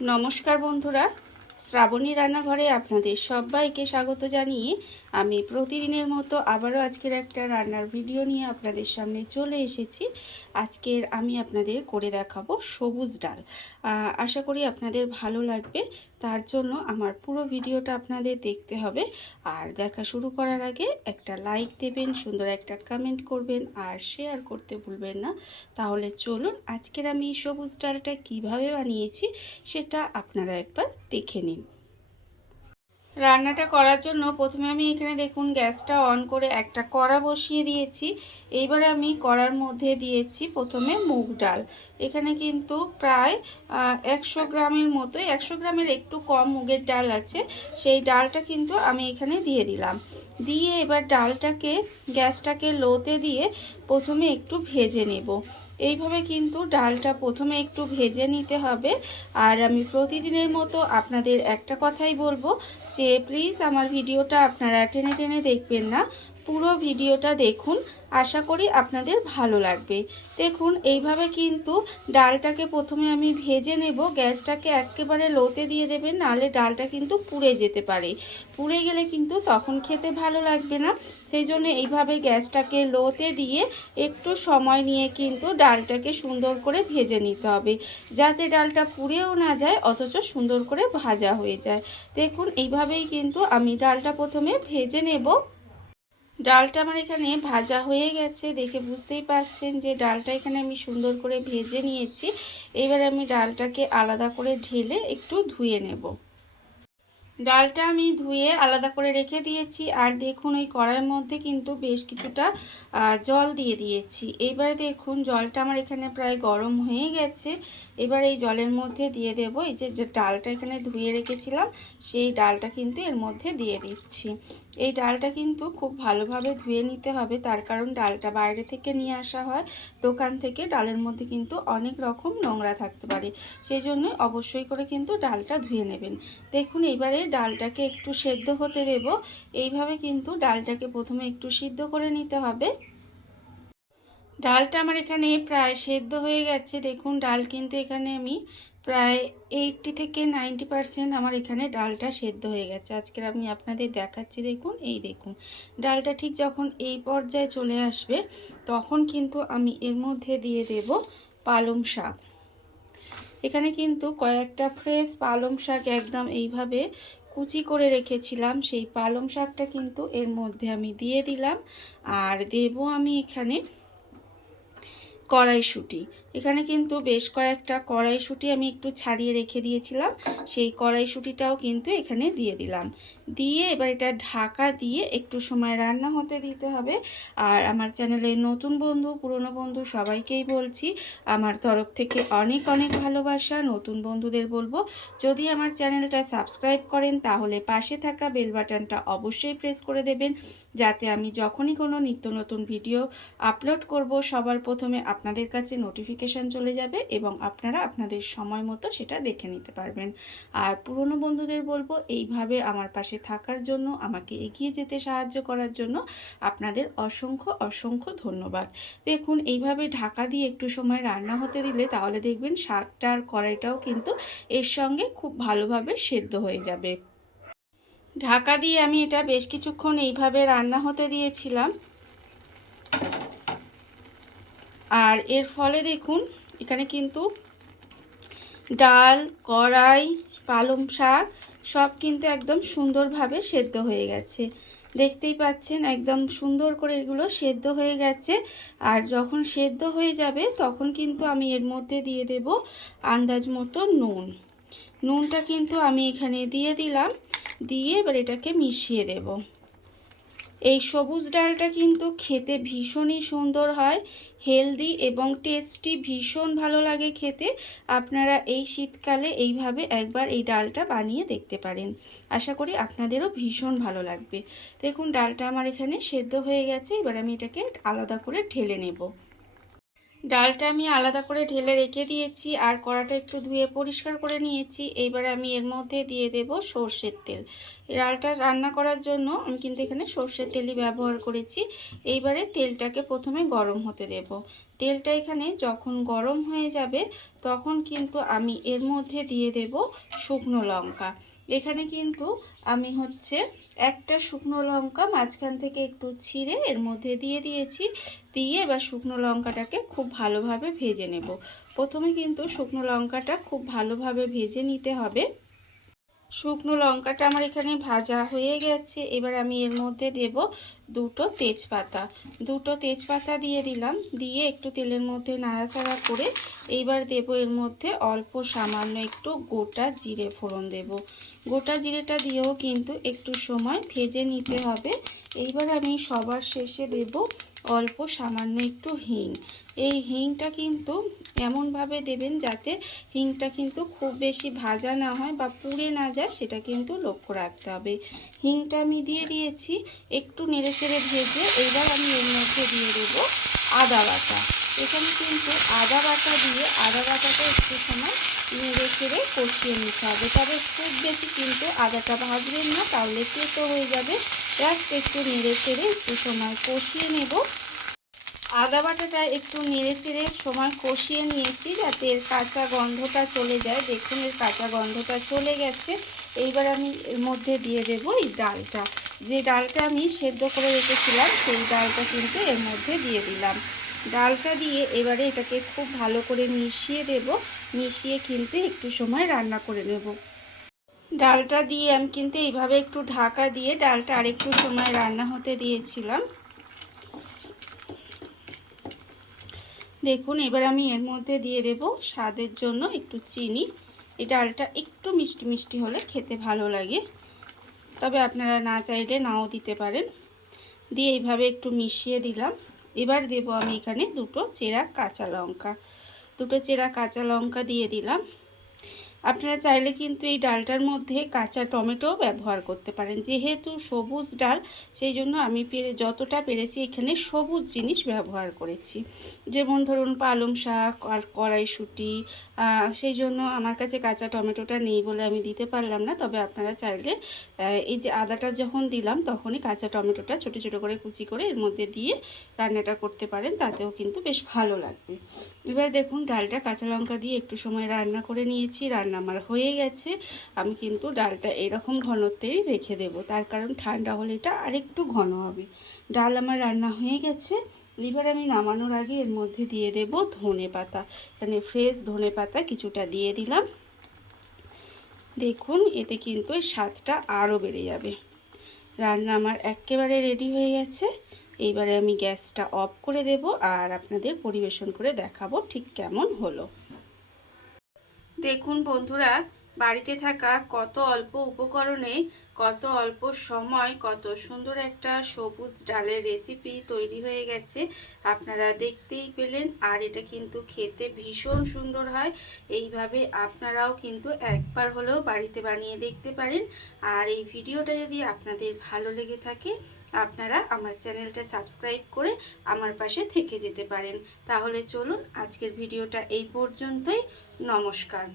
নমস্কার বন্ধুরা, শ্রাবণী রান্নাঘরে আপনাদের সবাইকে স্বাগত জানিয়ে আমি প্রতিদিনের মতো আবারও আজকের একটা রান্নার ভিডিও নিয়ে আপনাদের সামনে চলে এসেছি। আজকের আমি আপনাদের করে দেখাবো সবুজ ডাল। আশা করি আপনাদের ভালো লাগবে। তার জন্য আমার পুরো ভিডিওটা আপনাদের দেখতে হবে। আর দেখা শুরু করার আগে একটা লাইক দেবেন, সুন্দর একটা কমেন্ট করবেন, আর শেয়ার করতে ভুলবেন না। তাহলে চলুন আজকের আমি এই সবুজ ডালটা কীভাবে বানিয়েছি সেটা আপনারা একবার দেখে নিন। রান্নাটা করার জন্য প্রথমে আমি এখানে দেখুন গ্যাসটা অন করে একটা কড়া বসিয়ে দিয়েছি। এইবারে আমি কড়ার মধ্যে দিয়েছি প্রথমে মুগ ডাল। এখানে কিন্তু প্রায় একশো গ্রামের মতো একশো গ্রামের একটু কম মুগের ডাল আছে, সেই ডালটা কিন্তু আমি এখানে দিয়ে দিলাম। দিয়ে এবার ডালটাকে, গ্যাসটাকে লোতে দিয়ে প্রথমে একটু ভেজে নেব। এইভাবে কিন্তু ডালটা প্রথমে একটু ভেজে নিতে হবে। আর আমি প্রতিদিনের মতো আপনাদের একটা কথাই বলব যে, প্লিজ আমার ভিডিওটা আপনারা টেনে টেনে দেখবেন না। পুরো ভিডিওটা দেখুন। আশা করি আপনাদের ভালো লাগবে। দেখুন, এইভাবে কিন্তু ডালটাকে প্রথমে আমি ভেজে নেব। গ্যাসটাকে একেবারে লোতে দিয়ে দেবেন, নাহলে ডালটা কিন্তু পুড়ে যেতে পারে। পুড়ে গেলে কিন্তু তখন খেতে ভালো লাগবে না। সেই জন্য এইভাবে গ্যাসটাকে লোতে দিয়ে একটু সময় নিয়ে কিন্তু ডালটাকে সুন্দর করে ভেজে নিতে হবে। যাতে ডালটা পুড়েও না যায়, অথচ সুন্দর করে ভাজা হয়ে যায়। দেখুন, এইভাবেই কিন্তু আমি ডালটা প্রথমে ভেজে নেব। ডালটা আমার এখানে ভাজা হয়ে গেছে, দেখে বুঝতেই পারছেন যে ডালটা এখানে আমি সুন্দর করে ভেজে নিয়েছি। এবার আমি ডালটাকে আলাদা করে ঢেলে একটু ধুয়ে নেব। ডালটা আমি ধুয়ে আলাদা করে রেখে দিয়েছি আর দেখুন ওই কড়াইয়ের মধ্যে কিন্তু বেশ কিছুটা জল দিয়ে দিয়েছি। এবারে দেখুন জলটা আমার এখানে প্রায় গরম হয়ে গেছে। এবার এই জলের মধ্যে দিয়ে দেব এই যে যে ডালটা এখানে ধুয়ে রেখেছিলাম, সেই ডালটা কিন্তু এর মধ্যে দিয়ে দিচ্ছি। এই ডালটা কিন্তু খুব ভালোভাবে ধুয়ে নিতে হবে, তার কারণ ডালটা বাইরে থেকে নিয়ে আসা হয়। দোকান থেকে ডালের মধ্যে কিন্তু অনেক রকম নোংরা থাকতে পারে, সেই জন্য অবশ্যই করে কিন্তু ডালটা ধুয়ে নেবেন। দেখুন এবারে ডালটাকে একটু সেদ্ধ হতে দেব। এইভাবে কিন্তু ডালটাকে প্রথমে একটু সিদ্ধ করে নিতে হবে। ডালটা আমার এখানে প্রায় সেদ্ধ হয়ে গেছে। দেখুন, ডাল কিন্তু এখানে আমি প্রায় এইটটি থেকে নাইনটি পারসেন্ট আমার এখানে ডালটা সেদ্ধ হয়ে গেছে। আজকের আমি আপনাদের দেখাচ্ছি, দেখুন, এই দেখুন। ডালটা ঠিক যখন এই পর্যায়ে চলে আসবে, তখন কিন্তু আমি এর মধ্যে দিয়ে দেব পালং শাক। এখানে কিন্তু কয়েকটা ফ্রেশ পালং শাক একদম এইভাবে কুচি করে রেখেছিলাম, সেই পালং শাকটা কিন্তু এর মধ্যে আমি দিয়ে দিলাম। আর দেব আমি এখানে কড়াইশুঁটি। এখানে কিন্তু বেশ কয়েকটা কড়াইশুঁটি আমি একটু ছাড়িয়ে রেখে দিয়েছিলাম। সেই কড়াইশুঁটিটাও কিন্তু এখানে দিয়ে দিলাম। দিয়ে এবার এটা ঢাকা দিয়ে একটু সময় রান্না হতে দিতে হবে। আর আমার চ্যানেলে নতুন বন্ধু, পুরনো বন্ধু সবাইকেই বলছি, আমার তরফ থেকে অনেক অনেক ভালোবাসা। নতুন বন্ধুদের বলব, যদি আমার চ্যানেলটা সাবস্ক্রাইব করেন, তাহলে পাশে থাকা বেল বাটনটা অবশ্যই প্রেস করে দেবেন। যাতে আমি যখনই কোনো নিত্য নতুন ভিডিও আপলোড করব, সবার প্রথমে আপনাদের কাছে নোটিফিকেশান চলে যাবে এবং আপনারা আপনাদের সময় মতো সেটা দেখে নিতে পারবেন। আর পুরনো বন্ধুদের বলব, এইভাবে আমার পাশে থাকার জন্য, আমাকে এগিয়ে যেতে সাহায্য করার জন্য আপনাদের অসংখ্য অসংখ্য ধন্যবাদ। দেখুন, এইভাবে ঢাকা দিয়ে একটু সময় রান্না হতে দিলে তাহলে দেখবেন শাকটা আর কড়াইটাও কিন্তু এর সঙ্গে খুব ভালোভাবে সেদ্ধ হয়ে যাবে। ঢাকা দিয়ে আমি এটা বেশ কিছুক্ষণ এইভাবে রান্না হতে দিয়েছিলাম। আর এর ফলে দেখুন, এখানে কিন্তু ডাল, কড়াই, পালং শাক সব কিন্তু একদম সুন্দরভাবে সেদ্ধ হয়ে গেছে। দেখতেই পাচ্ছেন, একদম সুন্দর করে এগুলো সেদ্ধ হয়ে গেছে। আর যখন সেদ্ধ হয়ে যাবে, তখন কিন্তু আমি এর মধ্যে দিয়ে দেব আন্দাজ মতো নুন। নুনটা কিন্তু আমি এখানে দিয়ে দিলাম, দিয়ে এবার এটাকে মিশিয়ে দেবো। এই সবুজ ডালটা কিন্তু খেতে ভীষণই সুন্দর হয় হেলদি এবং টেস্টি ভীষণ ভালো লাগে খেতে। আপনারা এই শীতকালে এইভাবে একবার এই ডালটা বানিয়ে দেখতে পারেন। আশা করি আপনাদেরও ভীষণ ভালো লাগবে। দেখুন, ডালটা আমার এখানে সেদ্ধ হয়ে গেছে, এবার আমি এটাকে আলাদা করে ঢেলে নেব। ডালটা আমি আলাদা করে ঢেলে রেখে দিয়েছি আর কড়াটা একটু ধুয়ে পরিষ্কার করে নিয়েছি। এইবারে আমি এর মধ্যে দিয়ে দেব সর্ষের তেল। ডালটা রান্না করার জন্য আমি কিন্তু এখানে সর্ষের তেলই ব্যবহার করেছি। এইবারে তেলটাকে প্রথমে গরম হতে দেব। তেলটা এখানে যখন গরম হয়ে যাবে, তখন কিন্তু আমি এর মধ্যে দিয়ে দেব শুকনো লঙ্কা। এখানে কিন্তু আমি হচ্ছে একটা শুকনো লঙ্কা মাঝখান থেকে একটু ছিঁড়ে এর মধ্যে দিয়ে দিয়েছি, দিয়ে এবার শুকনো লঙ্কাটাকে খুব ভালোভাবে ভেজে নেব। প্রথমে কিন্তু শুকনো লঙ্কাটা খুব ভালোভাবে ভেজে নিতে হবে। শুকনো লঙ্কাটা আমার এখানে ভাজা হয়ে গেছে। এবার আমি এর মধ্যে দেব দুটো তেজপাতা। দুটো তেজপাতা দিয়ে দিলাম। দিয়ে একটু তেলের মধ্যে নাড়াচাড়া করে এইবার দেব এর মধ্যে অল্প সামান্য একটু গোটা জিরে ফোড়ন দেব। গোটা জিরেটা দিয়েও কিন্তু একটু সময় ভেজে নিতে হবে। এইবার আমি সবার শেষে দেব অল্প, সামান্য একটু হিং। এই হিংটা কিন্তু এমনভাবে দেবেন যাতে হিংটা কিন্তু খুব বেশি ভাজা না হয় বা পুড়ে না যায়, সেটা কিন্তু লক্ষ্য রাখতে হবে। হিংটা আমি দিয়ে দিয়েছি, একটু নেড়ে চেড়ে ভেজে, এবার আমি এর মধ্যে দিয়ে দেবো আদা বাটা। এখানে কিন্তু আদা বাটা দিয়ে আদা বাটাটা একটু সময় নেড়ে কষিয়ে নিতে হবে। তবে খুব বেশি কিন্তু আদাটা ভাজবেন না, তাহলে তেতো হয়ে যাবে। জাস্ট একটু নেড়ে চেড়ে একটু সময় কষিয়ে নেব। আদা বাটাটা একটু নেড়ে চেড়ে সময় কষিয়ে নিয়েছি যাতে এর কাঁচা গন্ধটা চলে যায়। দেখুন, এর কাঁচা গন্ধটা চলে গেছে। এইবার আমি এর মধ্যে দিয়ে দেব এই ডালটা। যে ডালটা আমি সেদ্ধ করে রেখেছিলাম, সেই ডালটা কিন্তু এর মধ্যে দিয়ে দিলাম। ডালটা দিয়ে এবারে এটাকে খুব ভালো করে মিশিয়ে দেব। মিশিয়ে কিন্তু একটু সময় রান্না করে নেব। ডালটা দিয়ে আমি কিন্তু এইভাবে একটু ঢাকা দিয়ে ডালটা আরেকটু সময় রান্না হতে দিয়েছিলাম। দেখুন, এবার আমি এর মধ্যে দিয়ে দেব স্বাদের জন্য একটু চিনি। এই ডালটা একটু মিষ্টি মিষ্টি হলে খেতে ভালো লাগে। তবে আপনারা না চাইলে নাও দিতে পারেন। দিয়ে এইভাবে একটু মিশিয়ে দিলাম। এবার দেব আমি এখানে দুটো চেরা কাঁচা লঙ্কা। দুটো চেরা কাঁচা লঙ্কা দিয়ে দিলাম। আপনারা চাইলে কিন্তু এই ডালটার মধ্যে কাঁচা টমেটো ব্যবহার করতে পারেন। যেহেতু সবুজ ডাল, সেই জন্য আমি পেরে, যতটা পেরেছি এখানে সবুজ জিনিস ব্যবহার করেছি। যেমন ধরুন পালং শাক আর কড়াইশুঁটি সেই জন্য আমার কাছে কাঁচা টমেটোটা নেই বলে আমি দিতে পারলাম না। তবে আপনারা চাইলে এই যে আদাটা যখন দিলাম তখনই কাঁচা টমেটোটা ছোটো ছোটো করে কুচি করে এর মধ্যে দিয়ে রান্নাটা করতে পারেন, তাতেও কিন্তু বেশ ভালো লাগবে। এবার দেখুন, ডালটা কাঁচা লঙ্কা দিয়ে একটু সময় রান্না করে নিয়েছি। রান্না আমার হয়ে গেছে, আমি কিন্তু ডালটা এরকম ঘনত্বেই রেখে দেব। তার কারণ ঠান্ডা হলে এটা আরেকটু ঘন হবে। ডাল আমার রান্না হয়ে গেছে। এবার আমি নামানোর আগে এর মধ্যে দিয়ে দেব ধনে পাতা। মানে ফ্রেশ ধনে পাতা কিছুটা দিয়ে দিলাম। দেখুন, এতে কিন্তু স্বাদটা আরও বেড়ে যাবে। রান্না আমার একেবারে রেডি হয়ে গেছে। এইবারে আমি গ্যাসটা অফ করে দেব আর আপনাদের পরিবেশন করে দেখাবো ঠিক কেমন হলো। দেখুন বন্ধুরা বাড়িতে থাকা কত অল্প উপকরণে কত অল্প সময়, কত সুন্দর একটা সবুজ ডালের রেসিপি তৈরি হয়ে গেছে। আপনারা দেখতেই পেলেন, আর এটা কিন্তু খেতে ভীষণ সুন্দর হয়। এইভাবে আপনারাও কিন্তু একবার হলেও বাড়িতে বানিয়ে দেখতে পারেন। আর এই ভিডিওটা যদি আপনাদের ভালো লেগে থাকে, আপনারা আমার চ্যানেলটা সাবস্ক্রাইব করে আমার পাশে থেকে যেতে পারেন। তাহলে চলুন, আজকের ভিডিওটা এই পর্যন্তই। নমস্কার।